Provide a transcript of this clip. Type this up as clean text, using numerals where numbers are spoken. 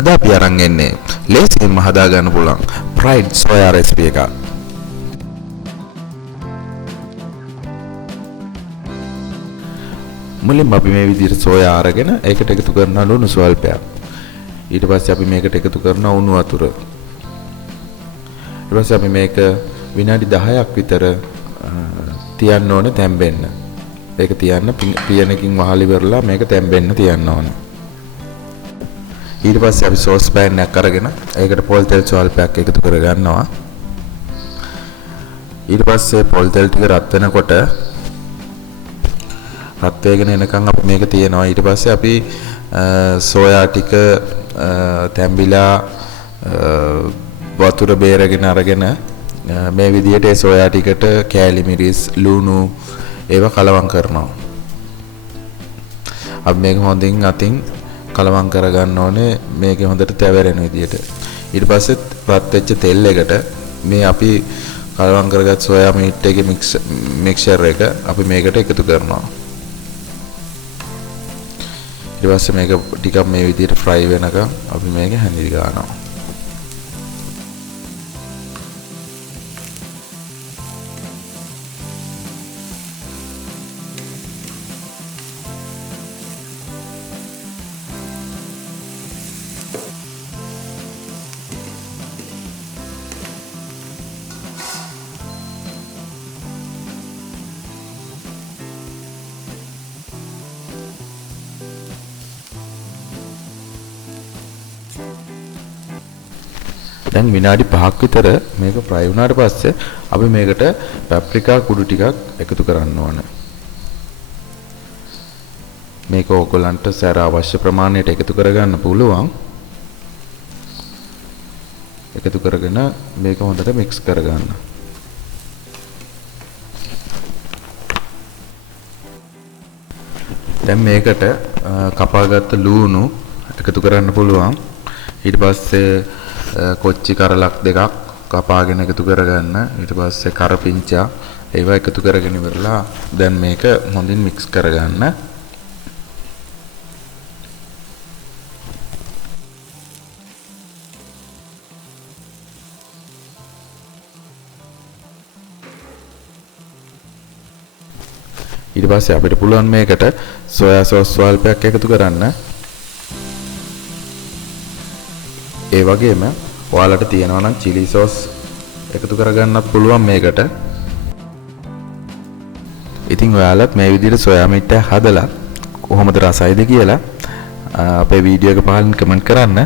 අද අපි අරන් එන්නේ ලේසියෙන්ම හදා ගන්න පුළුවන් fried soya recipe එකක්. මුලින්ම අපි මේ විදිහට සෝයා අරගෙන ඒකට එකතු කරනවා ලුණු ස්වල්පයක්. ඊට පස්සේ අපි මේකට එකතු කරනවා උණු වතුර. ඊට පස්සේ අපි මේක විනාඩි 10ක් විතර තියන්න ඕනේ තැම්බෙන්න. ඒක තියන්න පියනකින් වහලා ඉවරලා මේක තැම්බෙන්න තියන්න ඕනේ. ඊට පස්සේ අපි සෝස් පෑන් එකක් අරගෙන ඒකට පොල් තෙල් ස්වල්පයක් එකතු කර ගන්නවා. ඊට පස්සේ පොල් තෙල් ටික රත් වෙනකොට රත් වෙගෙන එනකන් අපි මේක තියනවා. ඊට පස්සේ අපි සෝයා ටික තැම්බිලා වතුර බේරගෙන අරගෙන මේ විදිහට ඒ සෝයා ටිකට කෑලි මිරිස් ලුණු ඒවා කලවම් කරනවා. අපි මේක හොඳින් අතින් කලවම් කරගන්න ඕනේ මේකේ හොඳට තැවෙරෙන විදිහට. ඊට පස්සේ රත් වෙච්ච තෙල් එකට මේ අපි කලවම් කරගත් සෝයා මීට් එකේ මික්ස්චර් එක අපි මේකට එකතු කරනවා. ඊට පස්සේ මේක ටිකක් මේ විදිහට ෆ්‍රයි වෙනකම් අපි මේක හැඳිරි ගන්නවා. දැන් විනාඩි 5ක් විතර මේක fry වුණාට පස්සේ අපි මේකට paprika කුඩු ටිකක් එකතු කරන්න ඕන. මේක ඕගොල්ලන්ට සැර අවශ්‍ය ප්‍රමාණයට එකතු කරගන්න පුළුවන්. එකතු කරගෙන මේක හොඳට mix කරගන්න. දැන් මේකට කපාගත්ත ලුණු එකතු කරන්න පුළුවන්. ඊට පස්සේ කොච්චි කරලක් දෙකක් කපාගෙන එකතු කරගන්න. ඊට පස්සේ කරපිංචා ඒවා එකතු කරගෙන ඉවරලා දැන් මේක හොඳින් mix කරගන්න. ඊට පස්සේ අපිට පුළුවන් මේකට සෝයා සෝස් ස්වල්පයක් එකතු කරන්න. ඒ වගේම ඔයාලට තියෙනවා නම් chili sauce එකතු කරගන්නත් පුළුවන් මේකට. ඉතින් ඔයාලත් මේ විදිහට සෝයා මීට් එක හදලා කොහොමද රසයිද කියලා අපේ වීඩියෝ එක පහලින් කමෙන්ට් කරන්න.